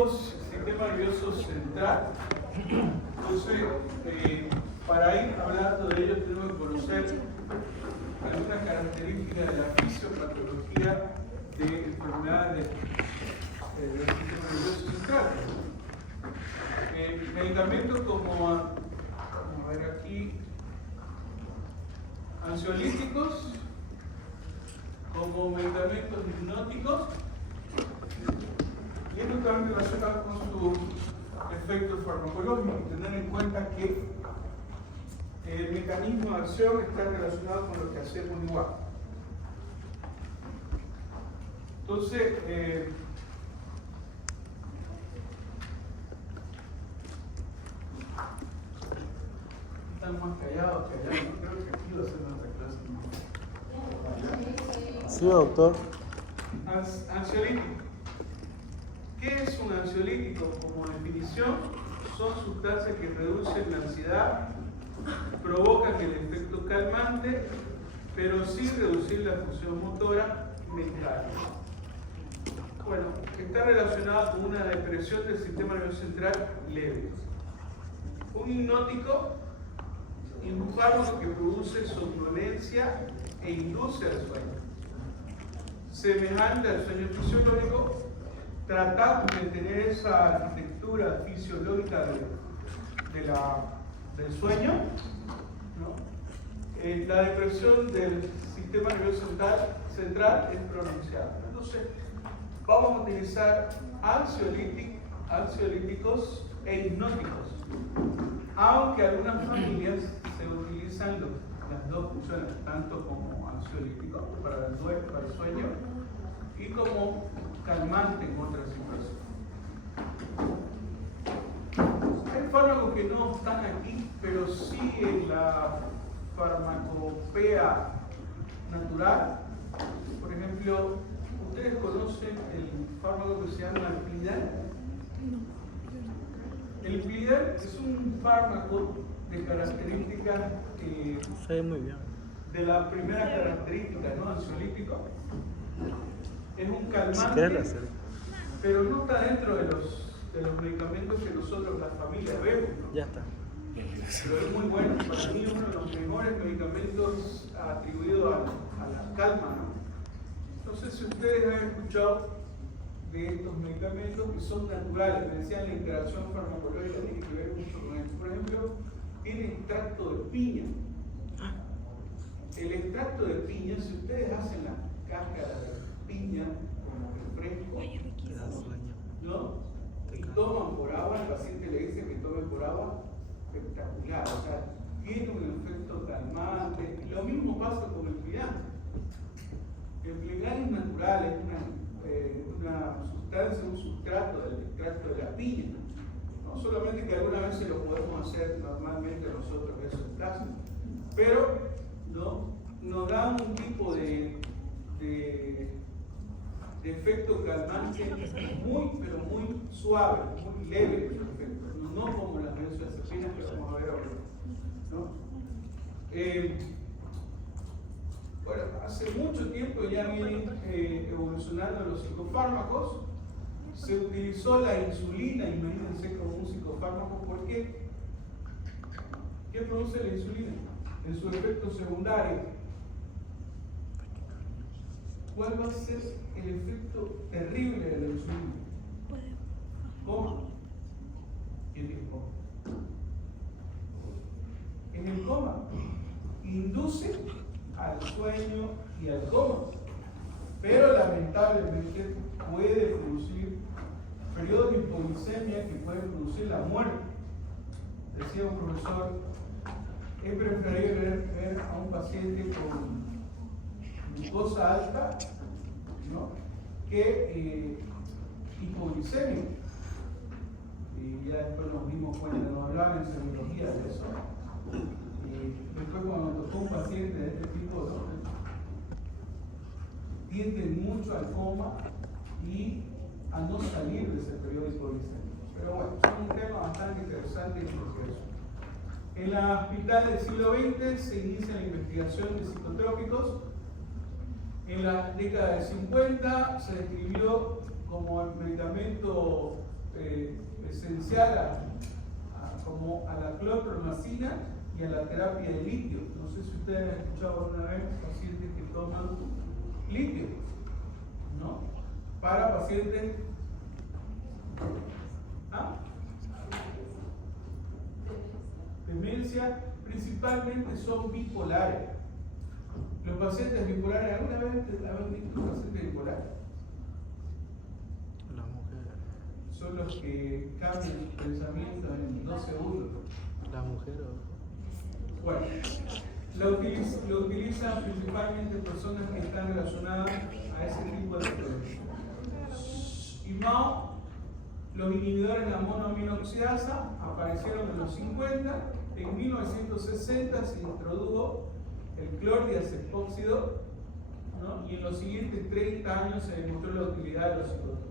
ansiolíticos, sistema nervioso central. Entonces, para ir hablando de ellos tenemos que conocer algunas características de la fisiopatología de enfermedades del sistema nervioso central. Medicamentos como, vamos a ver aquí, ansiolíticos, como medicamentos hipnóticos, y esto también relacionado con su efecto farmacológico. Tener en cuenta que el mecanismo de acción está relacionado con lo que hacemos igual. Entonces, están más callados que allá, no creo que aquí va a ser nuestra clase. Sí, doctor. Ansiolítico. ¿Qué es un ansiolítico? Como definición, son sustancias que reducen la ansiedad, provocan el efecto calmante, pero sin reducir la función motora mental. Bueno, está relacionada con una depresión del sistema nervioso central leve. Un hipnótico es un fármaco que produce somnolencia e induce al sueño. Semejante al sueño fisiológico, tratamos de tener esa arquitectura fisiológica del sueño, ¿no? La depresión del sistema nervioso central es pronunciada. Entonces, vamos a utilizar ansiolíticos e hipnóticos, aunque algunas familias se utilizan las dos funciones, tanto como ansiolítico para el sueño y como calmante en otras situaciones. Hay fármacos que no están aquí, pero sí en la farmacopea natural. Por ejemplo, ¿ustedes conocen el fármaco que se llama el Plidan? El Plidan es un fármaco de características de la primera característica, ¿no? Ansiolítico. Es un calmante, pero no está dentro de los medicamentos que nosotros, las familias, vemos, ¿no? Ya está. Pero es muy bueno, para mí es uno de los mejores medicamentos atribuidos a la calma, ¿no? No sé si ustedes han escuchado de estos medicamentos que son naturales. Me decían la interacción farmacológica tiene que ver mucho con esto. Por ejemplo, tiene extracto de piña. El extracto de piña, si ustedes hacen la cáscara de piña como refresco, ¿no? Y toman por agua, el paciente le dice que tomen por agua, espectacular. O sea, tiene un efecto calmante. Y lo mismo pasa con el Plidan. El Plidan es natural, es una sustancia, un sustrato del extracto de la piña. No solamente que algunas veces lo podemos hacer normalmente nosotros, eso en casa, pero ¿no? Nos da un tipo de efecto calmante muy, pero muy suave, muy leve el efecto, no como las benzodiazepinas que vamos a ver ahora, ¿no? Bueno, hace mucho tiempo ya vienen evolucionando los psicofármacos. Se utilizó la insulina, imagínense, como un psicofármaco. ¿Por qué? ¿Qué produce la insulina? En su efecto secundario. ¿Cuál va a ser el efecto terrible de la insulina? Coma. ¿Quién dijo coma? En el coma induce al sueño y al coma, pero lamentablemente puede producir periodos de hipoglicemia que pueden producir la muerte. Decía un profesor, es preferible ver a un paciente con glucosa alta, ¿no?, que hipoglicemia. Y ya después nos dimos cuenta, nos hablaban en semiología de eso. Y después cuando tocó un paciente de este tipo, ¿no?, tienden mucho al coma y a no salir de ese periodo hipoglicémico. Pero bueno, es un tema bastante interesante y proceso. En la hospital del siglo XX se inicia la investigación de psicotrópicos. En la década del 50 se describió como el medicamento esencial como a la clorpromacina y a la terapia de litio. No sé si ustedes han escuchado alguna vez pacientes que toman litio, ¿no? Para pacientes demencia, principalmente son bipolares. Los pacientes bipolares, ¿alguna vez han visto un paciente bipolar? Las mujeres. Son los que cambian sus pensamientos en 2 segundos. Las mujeres. Bueno, lo utilizan principalmente personas que están relacionadas a ese tipo de problemas. Y MAO, los inhibidores de la monoaminoxidasa aparecieron en los 50. En 1960 se introdujo el clordiazepóxido, ¿no? Y en los siguientes 30 años se demostró la utilidad de los psicotrópicos.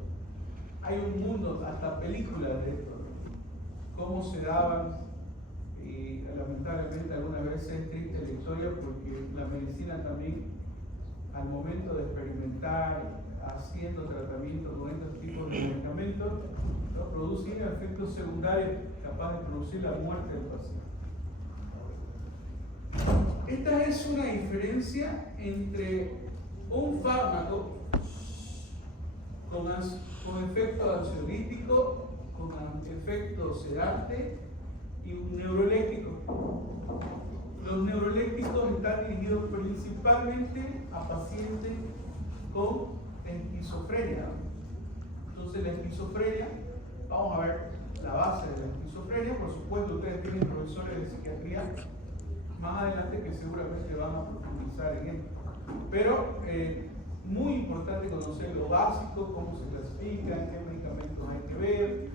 Hay un mundo, hasta películas de esto, ¿no? Cómo se daban, y lamentablemente algunas veces es triste la historia porque la medicina también, al momento de experimentar, haciendo tratamientos con estos tipos de medicamentos, ¿no? Producen efectos secundarios capaces de producir la muerte del paciente. Esta es una diferencia entre un fármaco con efecto ansiolítico, con efecto sedante y un neuroléctico. Los neurolécticos están dirigidos principalmente a pacientes con esquizofrenia. Entonces la esquizofrenia, vamos a ver la base de la esquizofrenia. Por supuesto, ustedes tienen profesores de psiquiatría más adelante que seguramente van a profundizar en esto. Pero muy importante conocer lo básico, cómo se clasifican, qué medicamentos hay que ver,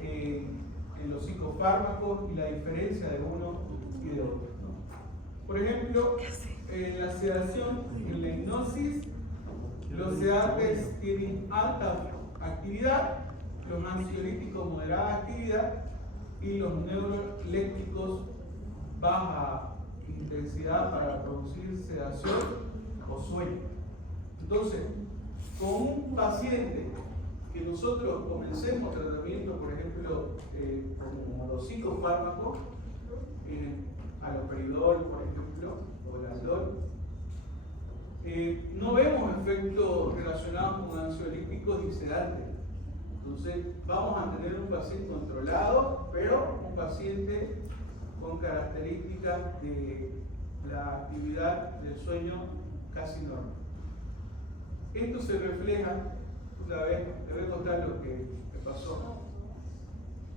en los psicofármacos y la diferencia de uno y de otro, ¿no? Por ejemplo, en la sedación, en la hipnosis, los sedantes tienen alta actividad, los ansiolíticos moderada actividad y los neurolécticos baja intensidad para producir sedación o sueño. Entonces, con un paciente que nosotros comencemos tratamiento, por ejemplo, como los psicofármacos, haloperidol, por ejemplo, o el aldol, no vemos efectos relacionados con ansiolíticos y sedantes. Entonces, vamos a tener un paciente controlado, pero un paciente con características de la actividad del sueño casi normal. Esto se refleja, una vez, te voy a contar lo que me pasó.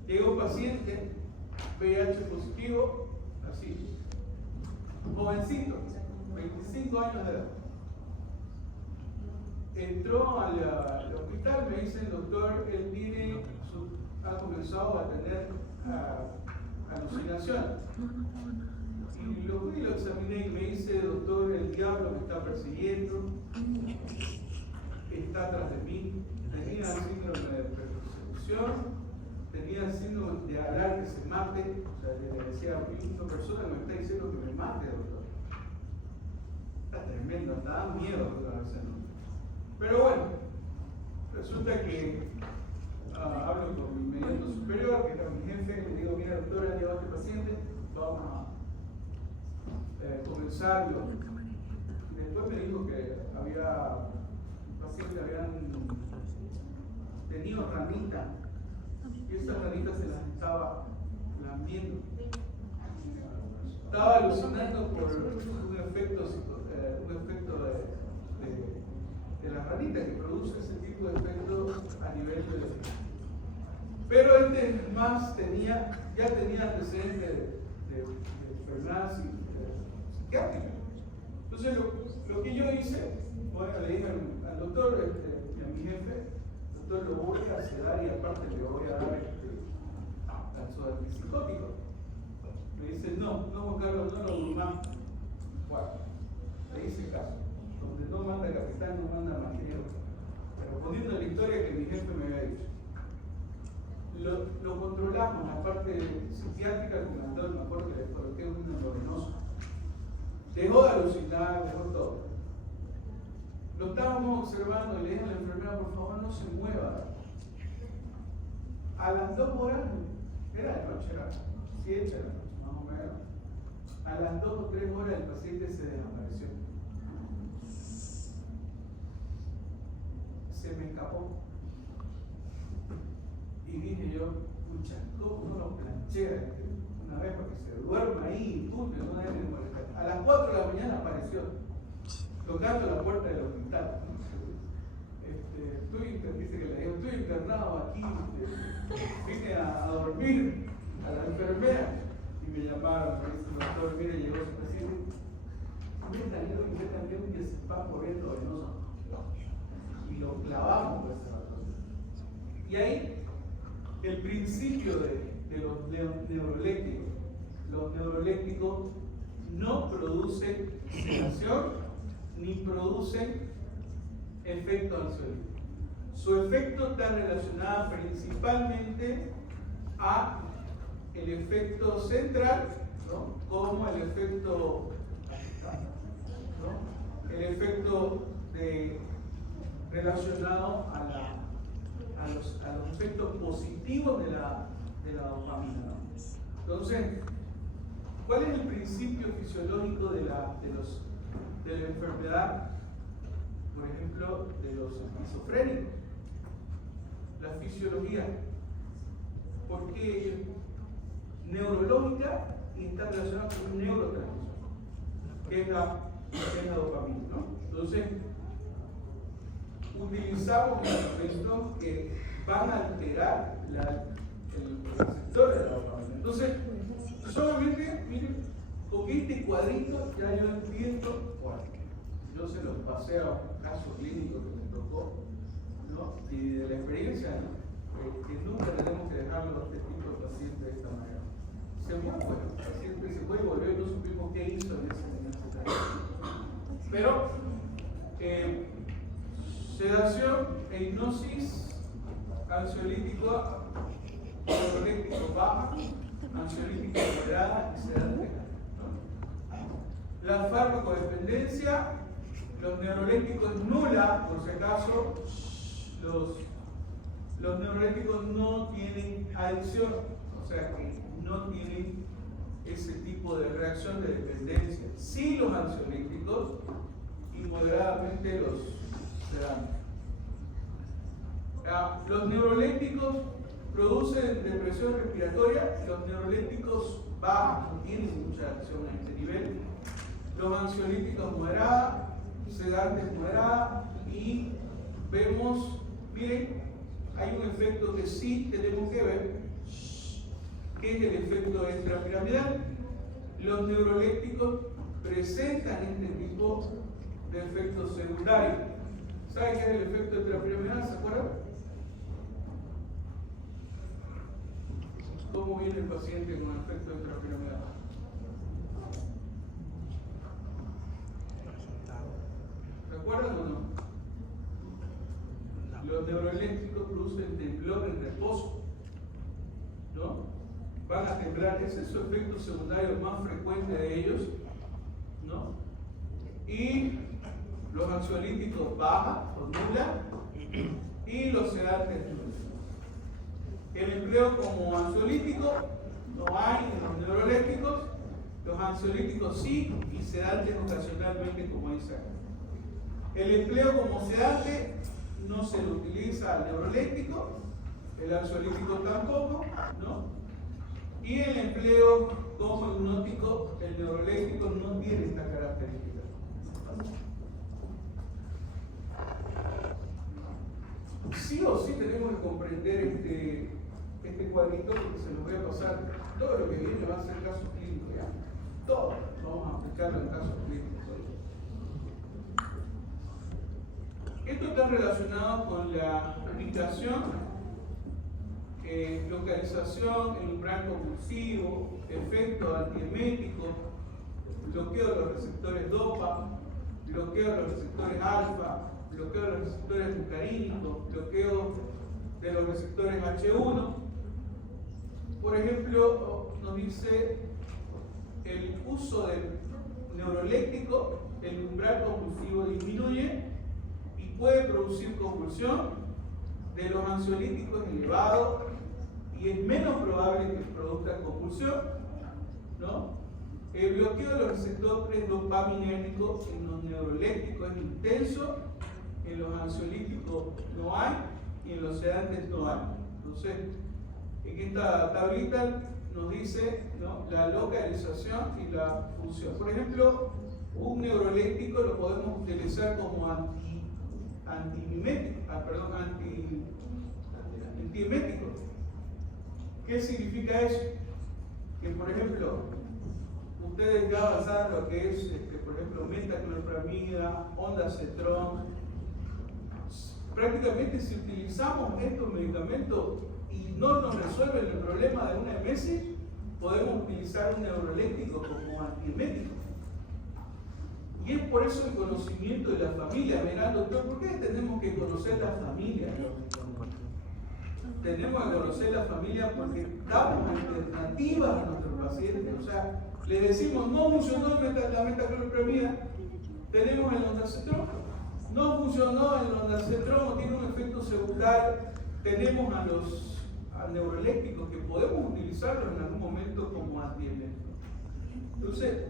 Llegó un paciente, VIH positivo, así, jovencito, 25 años de edad. Entró al hospital, me dice el doctor, él ha comenzado a tener alucinación. Y lo fui y lo examiné y me dice, doctor, el diablo me está persiguiendo, está atrás de mí, tenía síndrome de persecución, tenía síndrome de hablar que se mate, o sea, le decía a mí, una persona me está diciendo que me mate, doctor. Está tremendo, hasta da miedo a veces, ¿no? Pero bueno, resulta que hablo con mi médico superior, que era mi jefe, le digo, mira doctora, ha llegado este paciente, vamos a comenzarlo. Después me dijo que pacientes habían tenido ranitas y esas ranitas se las estaba lambiendo. Estaba alucinando por un efecto de las ranitas que produce ese tipo de efectos a nivel de. Pero ya tenía antecedentes de enfermedades psiquiátricas. Entonces lo que yo hice, bueno, le dije al doctor y a mi jefe, doctor, lo voy a sedar y aparte le voy a dar antipsicótico. Me dice, no, Juan Carlos, no lo durmamos. Bueno, le hice caso. Donde no manda capitán, no manda marinero. Pero poniendo la historia que mi jefe me había dicho. Lo controlamos, la parte psiquiátrica, el comandante, me acuerdo que le coloqué un endovenoso. Dejó de alucinar, dejó todo. Lo estábamos observando y le dije a la enfermera, por favor, no se mueva. A las 2 horas, era de noche, era 7 de la noche, más o menos. A las 2 o 3 horas el paciente se desapareció. Se me escapó. Y dije yo, pucha, ¿cómo no lo planchea una vez para que se duerma ahí y punto, no debe molestar? A las 4 de la mañana apareció, tocando la puerta del hospital. Dice que le digo, estoy internado aquí, vine a dormir a la enfermera. Y me llamaron, me dice, doctor, mire, llegó su paciente. Métanle un diazepam por esto venoso. Y lo clavamos por ese rato. Y ahí, el principio de los neurolépticos. Los neurolépticos no producen sedación ni producen efecto ansiolítico. Su efecto está relacionado principalmente a el efecto central, ¿no? Como el efecto, ¿no? El efecto relacionado a los efectos positivos de la dopamina, ¿no? Entonces, ¿cuál es el principio fisiológico de la enfermedad, por ejemplo, de los esquizofrénicos? La fisiología. Porque neurológica y está relacionada con un neurotransmisor, que es la dopamina, ¿no? Entonces, utilizamos medicamentos que van a alterar el receptor de la dopamina. Entonces, solamente, miren, con este cuadrito ya yo entiendo, bueno, yo se los pasé a un caso clínico que me tocó, ¿no? Y de la experiencia, ¿no? Que nunca tenemos que dejarlo a este tipo de pacientes de esta manera. Se fue, bueno, el paciente se fue y volvió y no supimos qué hizo en ese caso. Pero, sedación e hipnosis, ansiolítico, neuroléctico baja, ansiolítico moderada y sedante, ¿no? La farmacodependencia, los neurolépticos nula, por si acaso, los neurolépticos no tienen adicción, o sea que no tienen ese tipo de reacción de dependencia. Sí los ansiolíticos y moderadamente los sedantes. Los neurolépticos producen depresión respiratoria, los neurolépticos bajos no tienen mucha acción a este nivel, los ansiolíticos moderados, sedantes moderados, y vemos, miren, hay un efecto que sí tenemos que ver, que es el efecto extrapiramidal. Los neurolépticos presentan este tipo de efectos secundarios. ¿Saben qué es el efecto extrapiramidal? ¿Se acuerdan? ¿Cómo viene el paciente con efecto extrapiramidal? ¿Se acuerdan o no? Los neurolépticos producen temblor en reposo, ¿no? Van a temblar, ese es su efecto secundario más frecuente de ellos, ¿no? Y los ansiolíticos bajan o nulan y los sedantes nulos. El empleo como ansiolítico no hay en los neurolépticos, los ansiolíticos sí y sedantes ocasionalmente, como dice acá. El empleo como sedante no se lo utiliza al neuroléptico, el ansiolítico tampoco, ¿no? Y el empleo como hipnótico, el neuroléptico no tiene esta característica. Sí o sí tenemos que comprender este cuadrito, porque se los voy a pasar. Todo lo que viene va a ser casos clínicos, ¿ya? Todo vamos a aplicarlo en casos clínicos. Esto está relacionado con la ubicación, localización, el umbral convulsivo, efecto antiemético, bloqueo de los receptores DOPA, bloqueo de los receptores alfa, bloqueo de los receptores muscarínicos, bloqueo de los receptores H1. Por ejemplo, nos dice el uso del neuroléptico, el umbral convulsivo disminuye y puede producir convulsión. De los ansiolíticos elevados, convulsión, ¿no? El bloqueo de los receptores dopaminérgicos en los neurolécticos es intenso, en los ansiolíticos no hay y en los sedantes no hay. Entonces, en esta tablita nos dice, ¿no?, la localización y la función. Por ejemplo, un neuroléctico lo podemos utilizar como antiemético. ¿Qué significa eso? Que, por ejemplo, ustedes ya avanzaron lo que es, por ejemplo, metaclopramida, ondansetron. Prácticamente, si utilizamos estos medicamentos y no nos resuelven el problema de una MS, podemos utilizar un neuroléctico como antiemético. Y es por eso el conocimiento de la familia. Verán, doctor, ¿por qué tenemos que conocer la familia? Tenemos que conocer la familia porque damos alternativas a nuestros pacientes. O sea, les decimos, no funcionó la metaclopramida, tenemos el ondansetron. No funcionó el ondansetron, tiene un efecto secundario. Tenemos a los neurolécticos que podemos utilizarlos en algún momento como antieméticos. Entonces,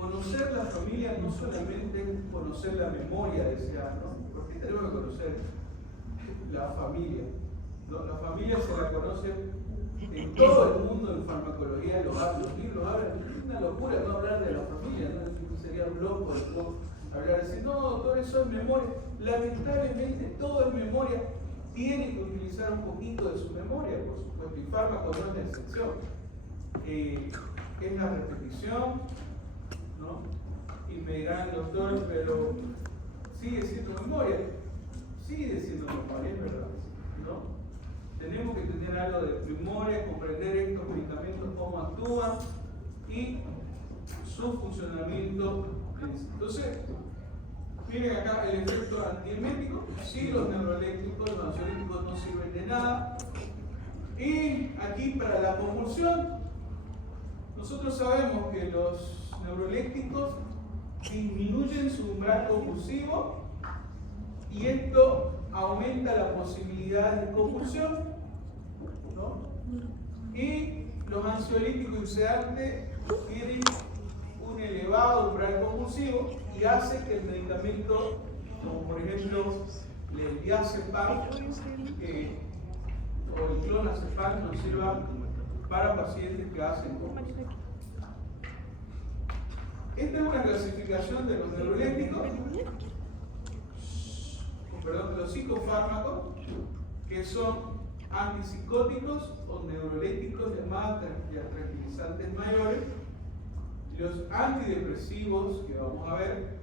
conocer la familia no solamente es conocer la memoria, decía, ¿no? ¿Por qué tenemos que conocer la familia? ¿No? La familia se la conoce en todo el mundo en farmacología, los libros hablan, es una locura no hablar de la familia, ¿no? Sería un loco hablar así, no, doctor, eso es memoria. Lamentablemente todo es memoria. Tiene que utilizar un poquito de su memoria, por supuesto, y fármaco no es la excepción. Es la repetición, ¿no? Y me dirán, doctor, pero sigue siendo memoria. Sigue siendo memoria, es verdad, ¿no? Tenemos que tener algo de memoria, comprender estos medicamentos, cómo actúan y su funcionamiento. Entonces, miren acá el efecto antiemético. Sí, los neurolécticos, los ansiolíticos no sirven de nada. Y aquí para la convulsión, nosotros sabemos que los neurolécticos disminuyen su umbral convulsivo y esto aumenta la posibilidad de convulsión, ¿no? Y los ansiolíticos y sedantes tienen un elevado umbral convulsivo y hace que el medicamento, como por ejemplo el diazepam o el clonazepam, nos sirva para pacientes que hacen convulsión. Esta es una clasificación de los neurolécticos, de los psicofármacos, que son antipsicóticos o neurolécticos llamados tranquilizantes mayores, los antidepresivos, que vamos a ver,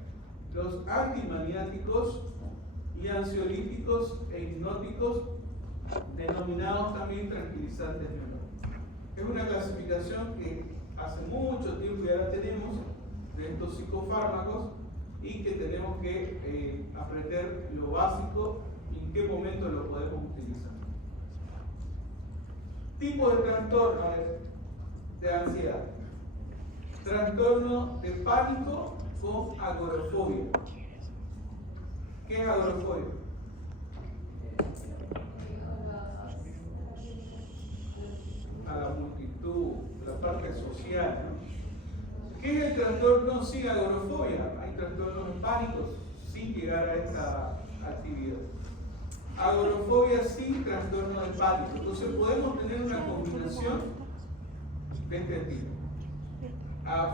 los antimaniáticos y ansiolíticos e hipnóticos, denominados también tranquilizantes menores. Es una clasificación que hace mucho tiempo ya la tenemos de estos psicofármacos y que tenemos que aprender lo básico y en qué momento lo podemos utilizar. Tipo de trastorno de ansiedad. Trastorno de pánico con agorafobia. ¿Qué es agorafobia? A la multitud, la parte social, ¿no? ¿Qué es el trastorno sin agorafobia? Hay trastornos pánicos sin llegar a esta actividad. Agorafobia sin trastorno de pánico. Entonces podemos tener una combinación de este tipo.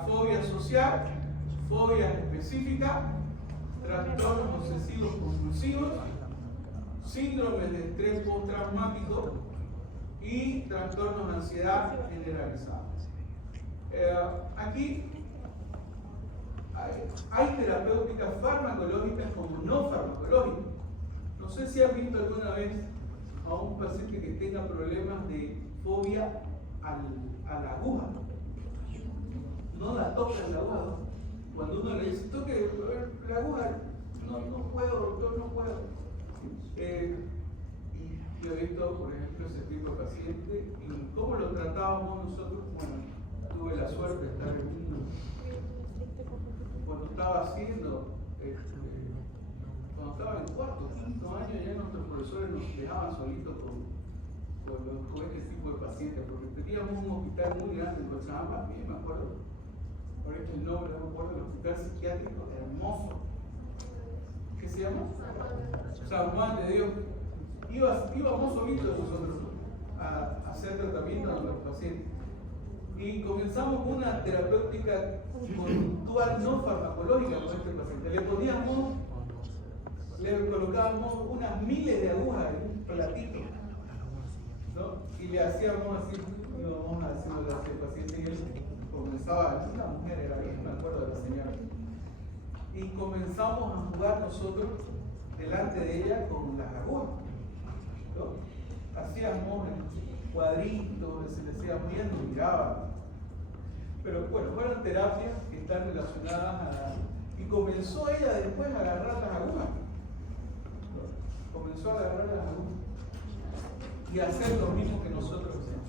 Fobia social, fobia específica, trastornos obsesivos compulsivos, síndromes de estrés postraumático y trastornos de ansiedad generalizada. Aquí hay terapéuticas farmacológicas como no farmacológicas. No sé si has visto alguna vez a un paciente que tenga problemas de fobia a la aguja. No la toca la aguja. Cuando uno le dice, toque la aguja, no puedo, doctor, no puedo. Y yo he visto, por ejemplo, ese tipo de paciente y cómo lo tratábamos nosotros. Bueno, tuve la suerte de estar en cuando estaba haciendo, cuando estaba en cuarto, quinto año, ya nuestros profesores nos dejaban solitos con este tipo de pacientes. pacientes, porque teníamos un hospital muy grande en Cochabamba, bien me acuerdo, ahora es el nombre, no me acuerdo, el hospital psiquiátrico hermoso. ¿Qué se llama? San Juan de Dios. Íbamos solitos nosotros a hacer tratamiento a los pacientes. Y comenzamos una terapéutica conductual no farmacológica con este paciente. Le colocábamos unas miles de agujas en un platito, ¿no? Y le hacíamos así, íbamos haciéndole a ese paciente y él comenzaba, una mujer era bien, me acuerdo de la señora. Y comenzamos a jugar nosotros delante de ella con las agujas, ¿no? Hacíamos cuadritos, se le decía viendo, miraban. Pero bueno, fueron terapias que están relacionadas a... Y comenzó ella después a agarrar las agujas. Comenzó a agarrar las agujas y a hacer lo mismo que nosotros hacemos.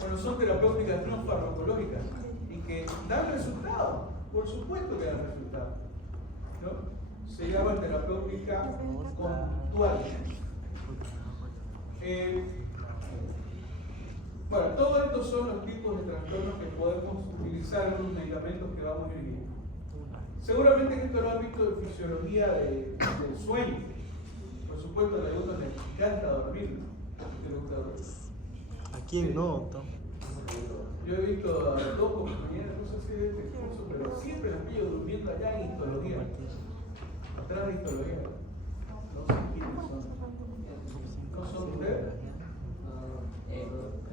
Bueno, son terapéuticas no farmacológicas y que dan resultados, por supuesto que dan resultados, ¿no? Se llama terapéutica conductual. Bueno, todos estos son los tipos de trastornos que podemos utilizar en los medicamentos que vamos a ir viendo. Seguramente que esto lo han visto de fisiología del sueño. Por supuesto, a algunos les encanta dormir. ¿A quién no? Yo he visto a dos compañeros, no sé si de este curso, pero siempre las pillo durmiendo allá en histología. Atrás de histología. No sé quiénes son. ¿No son ustedes?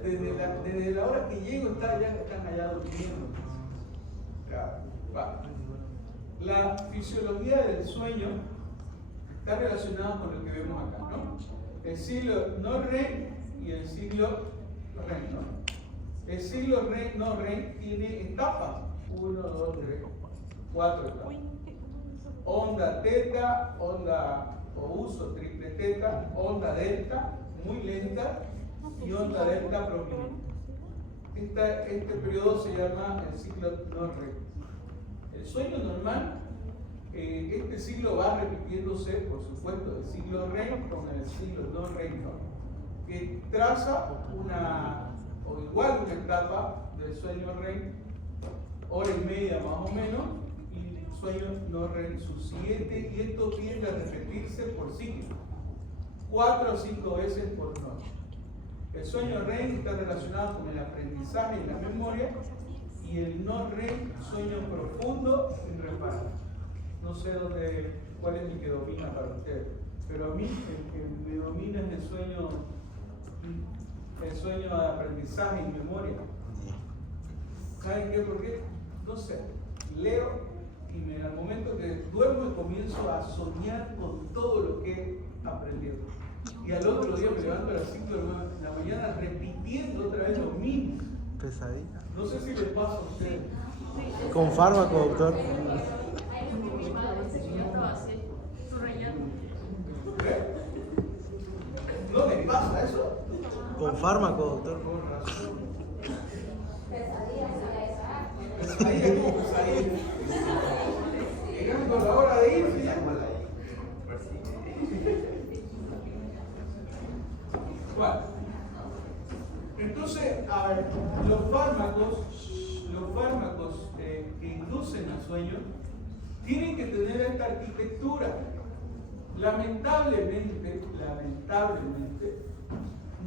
Desde la hora que llego están allá durmiendo. Claro, va. La fisiología del sueño está relacionada con lo que vemos acá, ¿no? El ciclo no REM y el ciclo REM, ¿no? El ciclo no REM tiene etapas. 1, 2, 3, 4 etapas. Onda teta, onda o uso triple teta, onda delta, muy lenta, y onda delta prominente. Este periodo se llama el ciclo no REM. El sueño normal, este ciclo va repitiéndose, por supuesto, el ciclo REM con el ciclo no REM, ¿no? Que traza o igual una etapa del sueño REM, hora y media más o menos, y sueño no REM su siguiente, y esto tiende a repetirse por ciclo, 4 o 5 veces por noche. El sueño REM está relacionado con el aprendizaje y la memoria, y el no REM, sueño profundo y reparado. No sé cuál es el que domina para ustedes, pero a mí el que me domina es el sueño de aprendizaje y memoria. ¿Saben qué? ¿Por qué? No sé. Leo y al momento que duermo comienzo a soñar con todo lo que he aprendido. Y al otro día me levanto a las 5 de la mañana repitiendo otra vez lo mismo. Pesadilla. No sé si les pasa a ustedes. Con fármaco, doctor. ¿No le pasa eso? Con fármaco, doctor. Con razón. Pesadilla como pesadilla. Llegando a la hora de irse ya. Bueno, entonces, a ver, los fármacos que inducen al sueño tienen que tener esta arquitectura. Lamentablemente,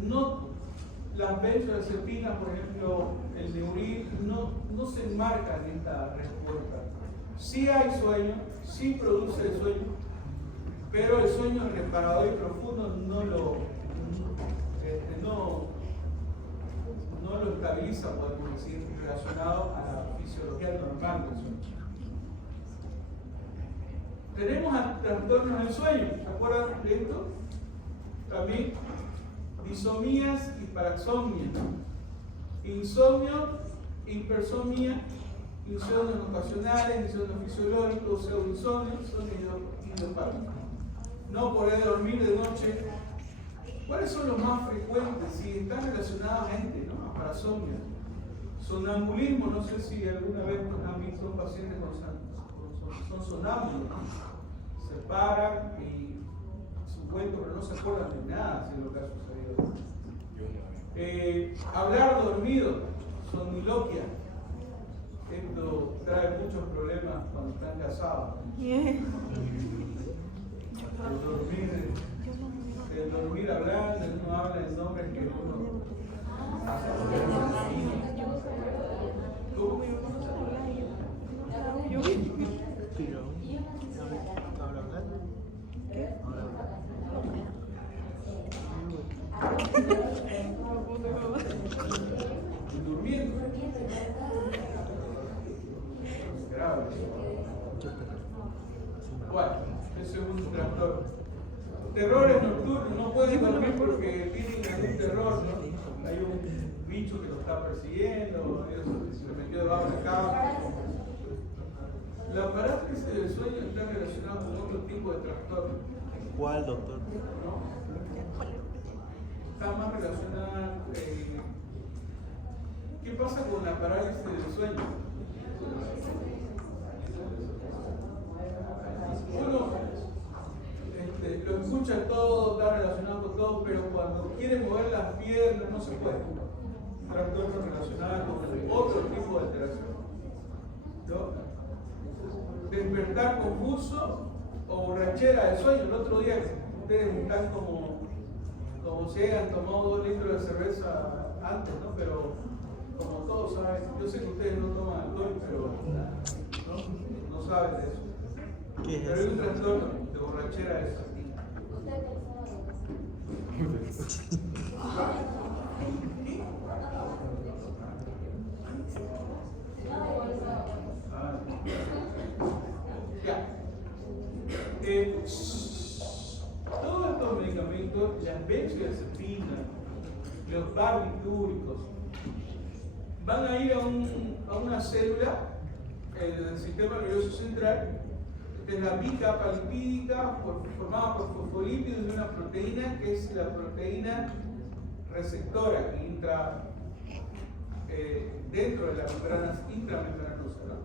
no, las benzodiazepinas, por ejemplo, el Neuril, no se enmarcan en esta respuesta. Sí hay sueño, sí produce el sueño, pero el sueño reparador y profundo no lo estabiliza, podemos decir, relacionado a la fisiología normal del sueño. Tenemos trastornos del sueño, ¿se acuerdan de esto? También disomías y paraxomnias, insomnio, hipersomnia, insomnios ocasionales, insomnio fisiológico, pseudoinsomnio, insomnio idiopático. No poder dormir de noche. ¿Cuáles son los más frecuentes? Si están relacionados a gente, ¿no? A parasomnia. Sonambulismo, no sé si alguna vez han visto pacientes son sonámbulos. Se paran y su cuento, pero no se acuerdan de nada si es lo que ha sucedido. Hablar dormido, somniloquia. Esto trae muchos problemas cuando están casados. El dormir hablando, uno habla en nombre que uno. ¿Cómo? Durmiendo. Grave. Bueno, ese es un trastorno. Terrores nocturnos, no pueden dormir porque tienen algún terror, ¿no? Hay un bicho que lo está persiguiendo, se metió debajo de la cama. La parálisis del sueño está relacionada con otro tipo de trastorno. ¿Cuál, doctor? ¿No? Está más relacionada. ¿Qué pasa con la parálisis del sueño? Uno lo escucha todo, está relacionado con todo, pero cuando quiere mover las piernas no se puede. Un trastorno relacionado con otro tipo de alteración. ¿No? Despertar confuso o borrachera de sueño. El otro día ustedes están como si hayan tomado 2 litros de cerveza antes, ¿no? Pero como todos saben, yo sé que ustedes no toman alcohol, pero no saben de eso. ¿Qué es Pero eso? hay un trastorno de borrachera de esa. Ya. Todos estos medicamentos, las benzodiazepinas, los barbitúricos, van a ir a una célula del sistema nervioso central, de la bicapa lipídica formada por fosfolípidos de una proteína que es la proteína receptora que entra dentro de la membrana intramembranosa, ¿no?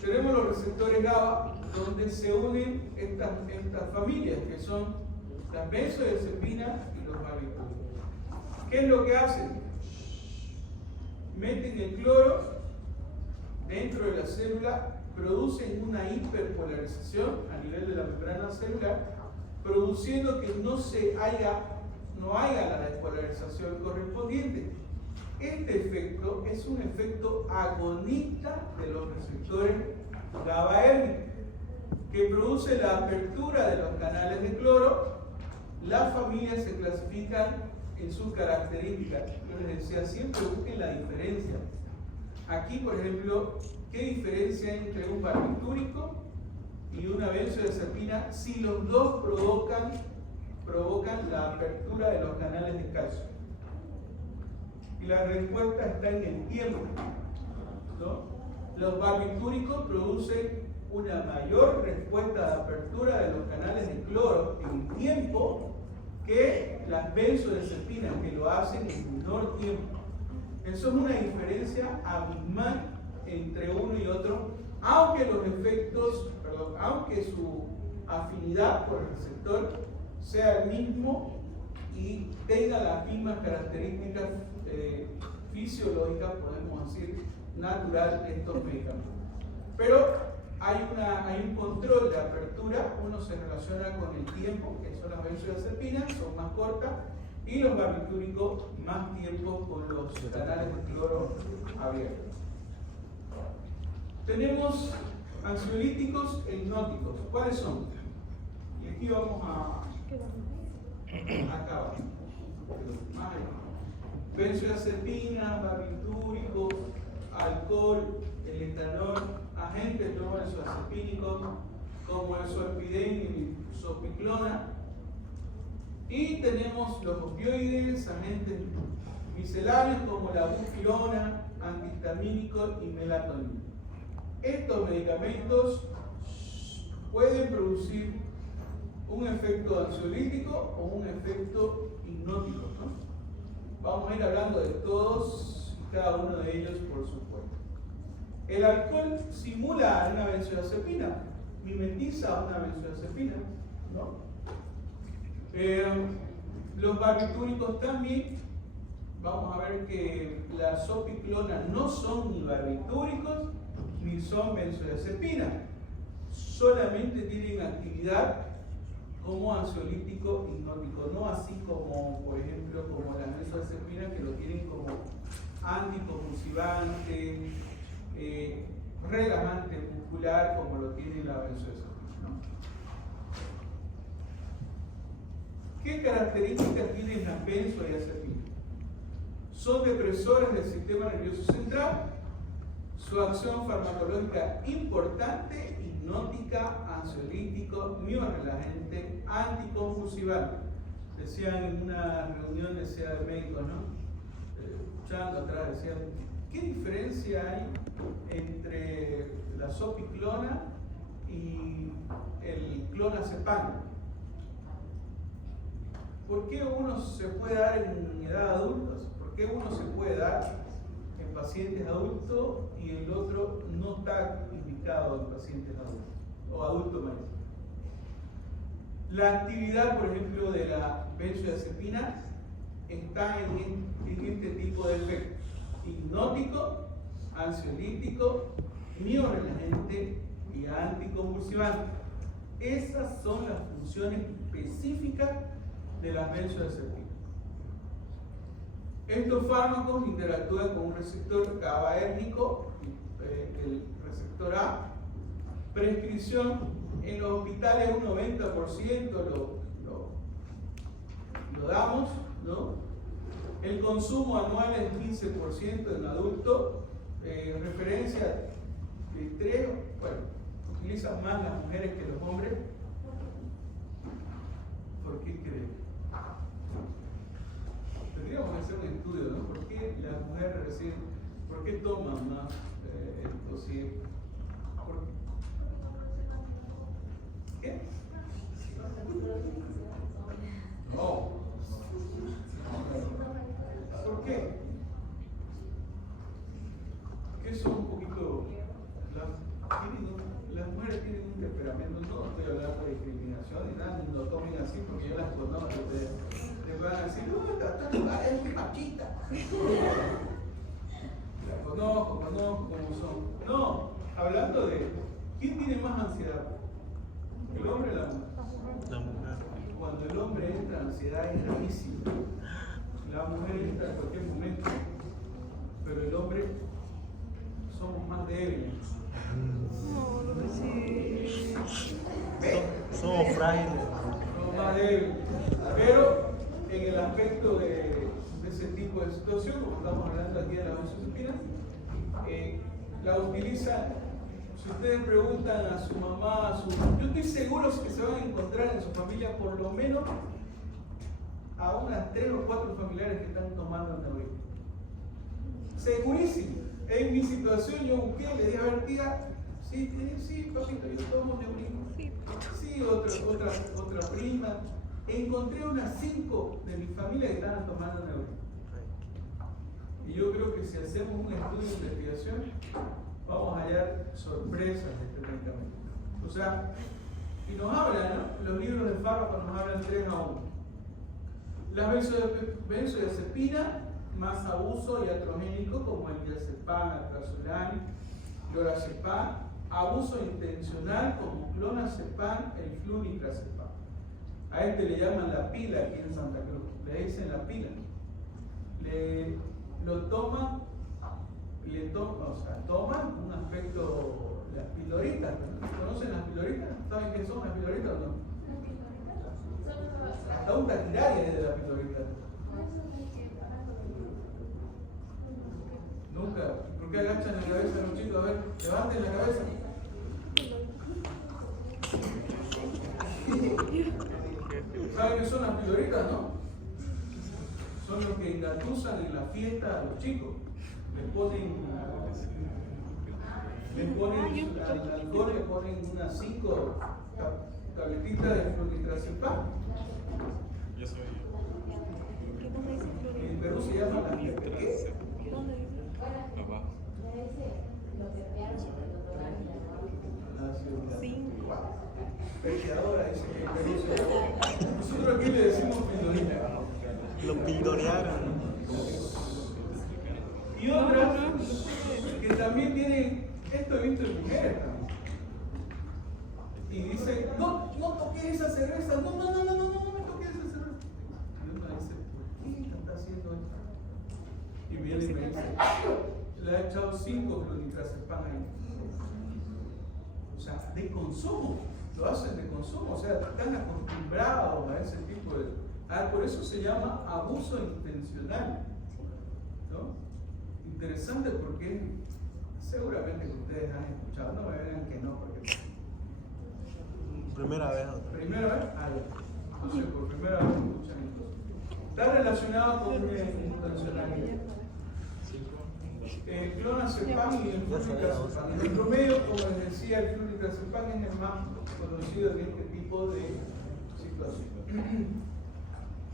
Tenemos los receptores GABA donde se unen estas familias que son las benzodiazepinas y los barbitúricos. ¿Qué es lo que hacen? Meten el cloro dentro de la célula, producen una hiperpolarización a nivel de la membrana celular, produciendo que no haya la despolarización correspondiente. Este efecto es un efecto agonista de los receptores GABAérgicos, que produce la apertura de los canales de cloro. Las familias se clasifican en sus características. Yo les decía, siempre busquen la diferencia. Aquí, por ejemplo, ¿qué diferencia hay entre un barbitúrico y una benzodiazepina si los dos provocan la apertura de los canales de calcio? Y la respuesta está en el tiempo, ¿no? Los barbitúricos producen una mayor respuesta de apertura de los canales de cloro en tiempo que las benzodiazepinas, que lo hacen en menor tiempo. Eso es una diferencia abismal entre uno y otro, aunque su afinidad por el receptor sea el mismo y tenga las mismas características fisiológicas, podemos decir, natural de estos medicamentos. Pero hay un control de apertura. Uno se relaciona con el tiempo, que son las benzodiazepinas, son más cortas, y los barbitúricos más tiempo con los canales de cloro abiertos. Tenemos ansiolíticos e hipnóticos. ¿Cuáles son? Y aquí vamos a acabar. Benzodiazepinas, barbitúricos, alcohol, el etanol, agentes no benzodiazepínicos como el zolpidem y zopiclona. Y tenemos los opioides, agentes misceláneos como la bufirona, antihistamínicos y melatonina. Estos medicamentos pueden producir un efecto ansiolítico o un efecto hipnótico, ¿no? Vamos a ir hablando de todos y cada uno de ellos, por supuesto. El alcohol simula a una benzodiazepina, mimetiza a una benzodiazepina, ¿no? Los barbitúricos también vamos a ver que las zopiclonas no son ni barbitúricos ni son benzodiazepinas, solamente tienen actividad como ansiolítico hipnótico, no así como, por ejemplo, como las benzodiazepinas que lo tienen como anticonvulsivante, relajante muscular, como lo tiene la benzodiazepina, ¿no? ¿Qué características tienen las benzodiazepinas? Son depresores del sistema nervioso central, su acción farmacológica importante, hipnótica, ansiolítico, miorrelajante, anticonvulsivante. Decían en una reunión de médicos, ¿no? Escuchando atrás, decían, ¿qué diferencia hay entre la zopiclona y el clonazepam? ¿Por qué uno se puede dar en edad adulta? ¿Por qué uno se puede dar en pacientes adultos y el otro no está indicado en pacientes adultos o adultos mayores? La actividad, por ejemplo, de la benzodiazepina está en este tipo de efectos: hipnótico, ansiolítico, miorrelajante y anticonvulsivante. Esas son las funciones específicas de las benzodiazepinas. Estos fármacos interactúan con un receptor GABAérgico, el receptor A. Prescripción en los hospitales un 90% lo damos, ¿no? El consumo anual es 15% en adulto. Referencia de 3, bueno, utilizan más las mujeres que los hombres. ¿Por qué creen? Tendríamos que hacer un estudio, ¿no? ¿Por qué las mujeres reciben, por qué toman más esto? ¿Sí? ¿Qué? No. ¿Por qué? Que son un poquito. Las mujeres tienen un temperamento, no estoy hablando de discriminación ni nada, no tomen así porque yo las conozco. Te van a decir, es muy machista. Las conozco como son. No, hablando de ¿quién tiene más ansiedad? ¿El hombre o la mujer? La mujer. Cuando el hombre entra en ansiedad es gravísimo. La mujer entra en cualquier momento, pero el hombre somos más débiles. Somos frágiles. Somos más débiles. Pero en el aspecto de ese tipo de situación, como estamos hablando aquí de la benzodiazepina, la utilizan. Si ustedes preguntan a su mamá, yo estoy seguro que se van a encontrar en su familia por lo menos a unas 3 o 4 familiares que están tomando Neuril. Segurísimo. En mi situación yo busqué, le dije, a ver, tía, sí, papito, yo tomo Neuril. Sí, otra prima. Encontré unas 5 de mi familia que estaban tomando Neuril. Y yo creo que si hacemos un estudio de investigación, vamos a hallar sorpresas de este medicamento. O sea, y nos hablan, ¿no? Los libros de fármacos nos hablan 3 a 1. Las benzodiazepinas, más abuso iatrogénico como el diazepam, alprazolam, lorazepam, abuso intencional como clonazepam, el flunitrazepam. A este le llaman la pila aquí en Santa Cruz, le dicen la pila. Toman un aspecto, las piloritas. ¿Conocen las piloritas? ¿Saben qué son las piloritas o no? Hasta un taquidaria es de la pilorita. Nunca. ¿Por qué agachan la cabeza los chicos? A ver, levanten la cabeza. ¿Saben qué son las piloritas, no? Son los que engatusan en la fiesta a los chicos. Les ponen al alcohol, le ponen unas 5 tabletitas de flunitrazepam. Yo soy En Perú se llama la ¿qué? abajo. Peleadora, dice que en Perú se llama. Nosotros aquí le decimos pildorita. Lo pildorearon. Y otras que también tienen, esto he visto en mujeres también. Y dicen, no toques esa cerveza, no me toques esa cerveza. Y uno dice, ¿por qué está haciendo esto? Y viene y me dice, le ha echado 5 flunitrazepam ahí. O sea, de consumo, lo hacen de consumo, o sea, están acostumbrados a ese tipo de... por eso se llama abuso intencional, ¿no? Interesante porque seguramente que ustedes han escuchado, no me vean que no, porque... Primera vez. ¿Primera vez? Entonces por primera vez escuchan esto. Está relacionado con intencionalidad. Clonazepam y el flunitrazepam. En el promedio, como les decía, el flunitrazepam es el más conocido en este tipo de situaciones.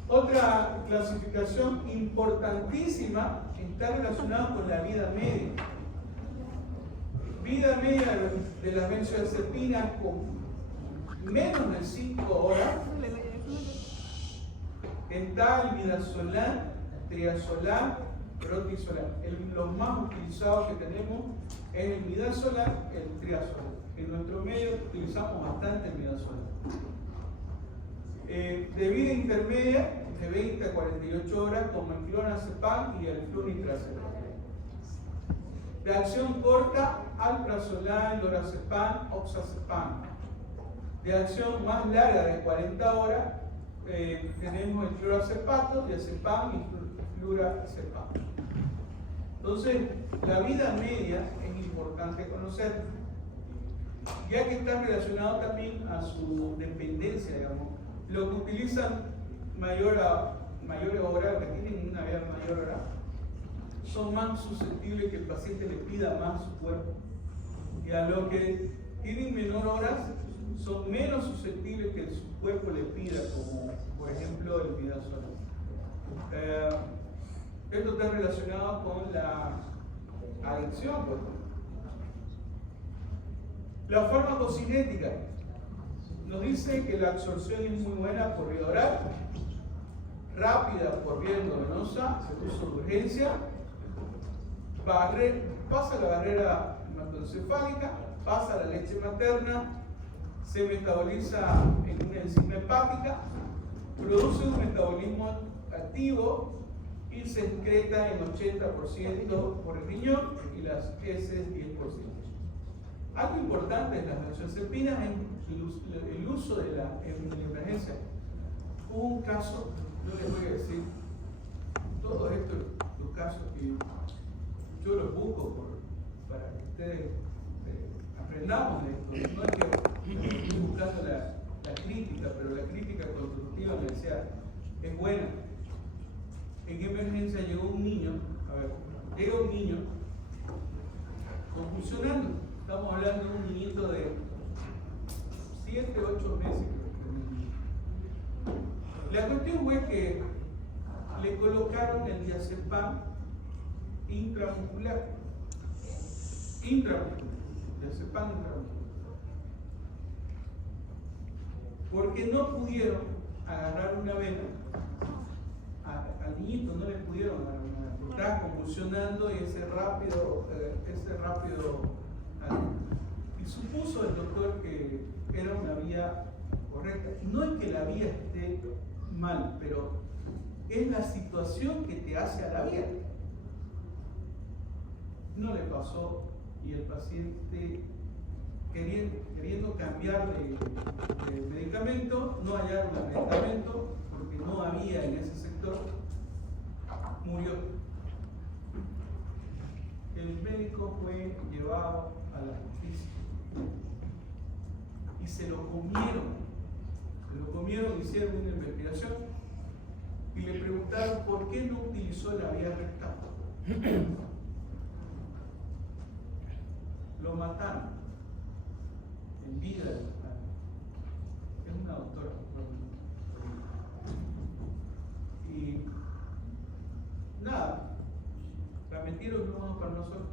Otra clasificación importantísima está relacionada con la vida media. Vida media de las benzodiazepinas con menos de 5 horas está el midazolam, triazolam, protizolam. Los más utilizados que tenemos es el midazolam, el triazolam. En nuestro medio utilizamos bastante el midazolam. De vida intermedia, de 20 a 48 horas, como el clonazepam y el flunitrazepam. De acción corta, alprazolam, lorazepam, oxazepam. De acción más larga, de 40 horas, tenemos el clorazepato, diazepam y flurazepam. Entonces, la vida media es importante conocer, ya que está relacionado también a su dependencia, digamos. Los que utilizan mayores horas, que tienen una vida mayor hora, son más susceptibles que el paciente le pida más a su cuerpo. Y a los que tienen menor horas, son menos susceptibles que su cuerpo le pida, como por ejemplo el midazolam. Esto está relacionado con la adicción. La farmacocinética nos dice que la absorción es muy buena por vía oral, rápida por vía endovenosa, uso de urgencia, pasa la barrera hematoencefálica, pasa a la leche materna, se metaboliza en una enzima hepática, produce un metabolismo activo y se excreta en 80% por el riñón y las heces 10%. Algo importante en las benzodiazepinas es el uso de la emergencia. Hubo un caso, no les voy a decir todos estos los casos que yo los busco para que ustedes aprendamos de esto. No es que estoy buscando la crítica, pero la crítica constructiva me decía, es buena. En emergencia llegó un niño convulsionando. Estamos hablando de un niñito de 7, 8 meses. La cuestión fue que le colocaron el diazepam intramuscular. Diazepam intramuscular. Porque no pudieron agarrar una vena, al niñito no le pudieron agarrar una vena. Estaba convulsionando y ese rápido. Y supuso el doctor que era una vía correcta. No es que la vía esté mal, pero es la situación que te hace a la vía. No le pasó y el paciente queriendo cambiar de medicamento, no hallaron el medicamento porque no había en ese sector, murió. El médico fue llevado a la justicia y se lo comieron, hicieron una investigación y le preguntaron por qué no utilizó la vía rectal. Lo mataron en vida. Es una doctora. Y nada, la mentira es no para nosotros.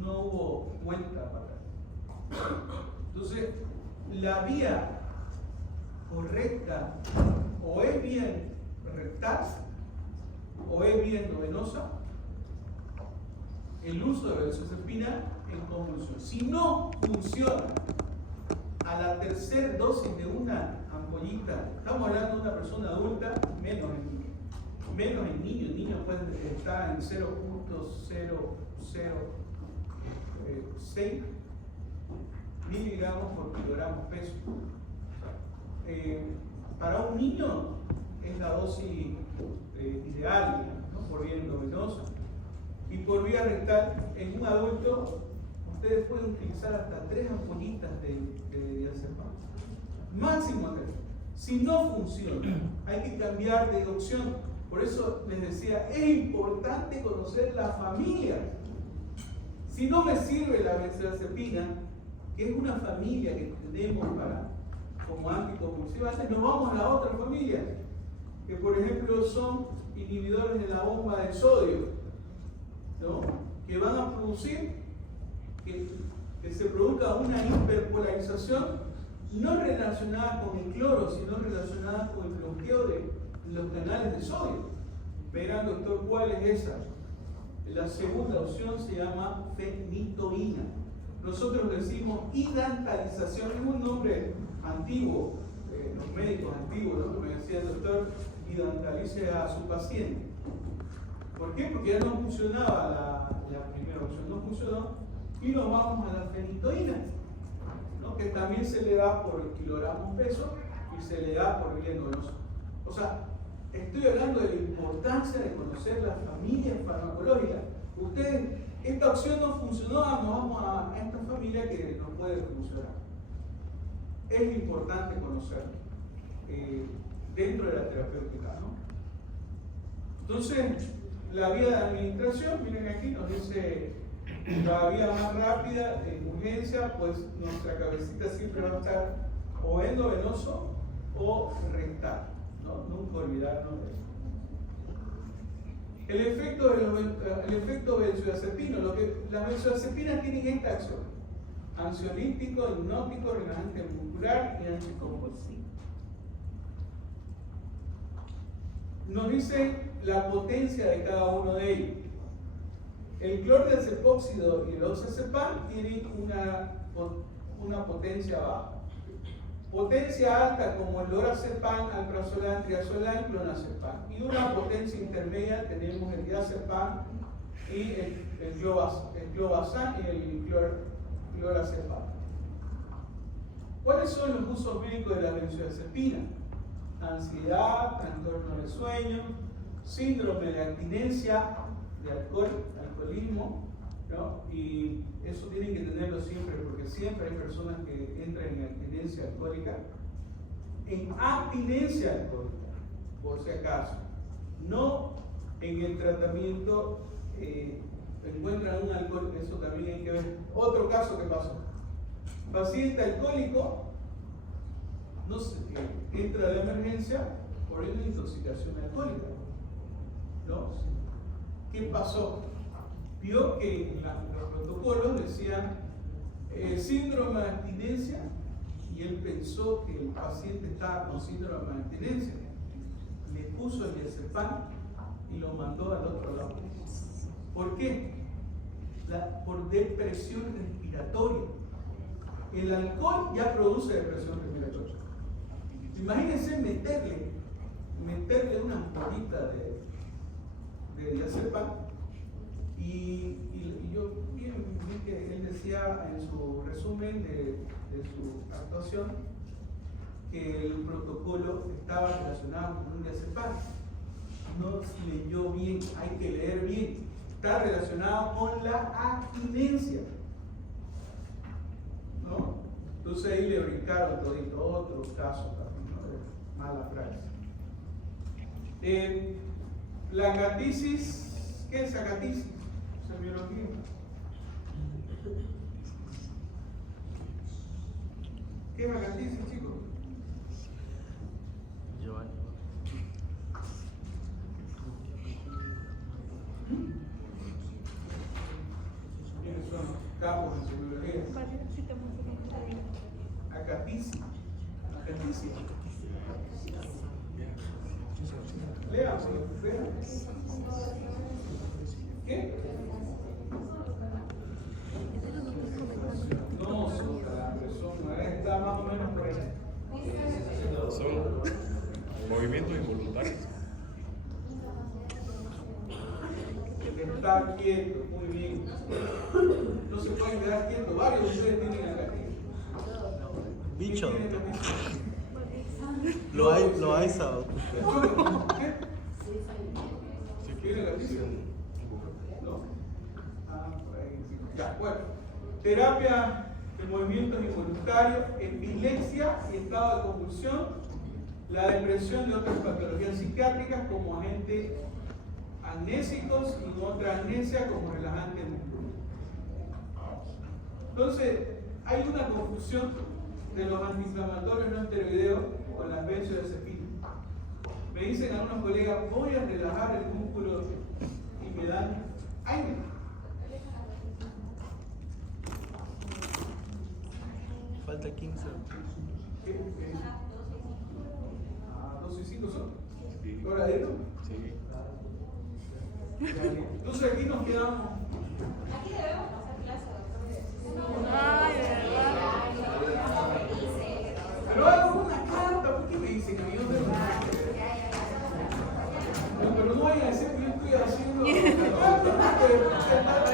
No hubo vuelta para atrás. Entonces, la vía correcta o es bien rectal o es vía endovenosa, el uso de benzodiazepina en convulsión. Si no funciona a la tercera dosis de una ampollita, estamos hablando de una persona adulta, menos en niños. Menos en niños. El niño puede estar en 0.006 miligramos por kilogramo peso. Para un niño es la dosis ideal, ¿no? Por vía endovenosa. Y por vía rectal, en un adulto, ustedes pueden utilizar hasta 3 ampollitas de diazepam. Máximo 3. Si no funciona, hay que cambiar de opción. Por eso les decía, es importante conocer la familia. Si no me sirve la benzodiazepina, que es una familia que tenemos como anticonvulsiva, nos vamos a la otra familia, que por ejemplo son inhibidores de la bomba de sodio, ¿no? Que van a producir que se produzca una hiperpolarización no relacionada con el cloro, sino relacionada con el bloqueo de los canales de sodio. Verán, doctor, ¿cuál es esa? La segunda opción se llama fenitoína. Nosotros decimos hidantalización, es un nombre antiguo, los médicos antiguos, ¿no? Me decía el doctor, hidantalice a su paciente. ¿Por qué? Porque ya no funcionaba la primera opción, no funcionó, y nos vamos a la fenitoína, ¿no? Que también se le da por kilogramos peso y se le da por vía endovenosa. O sea, estoy hablando de la importancia de conocer la familia farmacológica. Ustedes, esta opción no funcionó, nos vamos a esta familia que no puede funcionar. Es importante conocerlo dentro de la terapéutica, ¿no? Entonces, la vía de administración, miren aquí, nos dice la vía más rápida en urgencia, pues nuestra cabecita siempre va a estar o endovenoso o rectal, ¿no? Nunca olvidarnos de eso. El efecto benzodiazepino, las benzodiazepinas tienen esta acción: ansiolítico, hipnótico, relajante muscular y anticonvulsivo. Nos dice la potencia de cada uno de ellos. El clordiazepóxido y el oxazepam tienen una potencia baja. Potencia alta como el lorazepam, alprazolam, triazolam, clonazepam. Y una potencia intermedia tenemos el diazepam y el clobazam y el clorazepam. ¿Cuáles son los usos médicos de la benzodiazepina? Ansiedad, trastorno de sueño, síndrome de abstinencia de alcoholismo, ¿no? Y eso tienen que tenerlo siempre, porque siempre hay personas que entran en abstinencia alcohólica. En abstinencia alcohólica, por si acaso, no en el tratamiento, encuentran un alcohol, eso también hay que ver. Otro caso que pasó: paciente alcohólico, no sé, entra a la emergencia por una intoxicación alcohólica, ¿no? ¿Qué pasó? Vio que los protocolos decían síndrome de abstinencia, y él pensó que el paciente estaba con síndrome de abstinencia. Le puso el diazepam y lo mandó al otro lado. ¿Por qué? Por depresión respiratoria. El alcohol ya produce depresión respiratoria. Imagínense meterle una ampollita de diazepam, y yo vi que él decía en su resumen de su actuación que el protocolo estaba relacionado con un diazepam. No se leyó bien, hay que leer bien. Está relacionado con la abstinencia, ¿no? Entonces ahí le brincaron todito otros casos también, ¿no? De mala praxis. La acatisis, ¿qué es acatisis? Semiología. ¿Qué es acatisis, chicos? Giovanni. ¿Quiénes son capos en semiología? Acatisis. Acatisis. Lean, vean. ¿Qué? No, la persona está más o menos por ahí. Son movimientos involuntarios. Está quieto, muy bien. No se pueden quedar quietos. Varios de ustedes tienen acá. Bicho. ¿Quién tiene la bici? Lo hay sábado. ¿Qué? ¿Tiene la bici? No. Ah, por ahí. Ya, bueno. Terapia de movimientos involuntarios, epilepsia y estado de convulsión, la depresión y otras patologías psiquiátricas como agentes amnésicos y otra amnesia como relajantes musculares. Entonces, hay una confusión de los antiinflamatorios no esteroideos con las benzodiazepinas. Me dicen algunos colegas, voy a relajar el músculo y me dan aire. Falta 15. ¿Qué? Ah, 2 y 5 son. Sí. ¿Hora de irnos? Sí. Entonces aquí nos quedamos. Aquí debemos pasar clase, doctor. Ay, de verdad. Pero hago una carta, ¿por qué me dicen a mí dónde lo pero no vayan a decir que yo estoy haciendo una carta, porque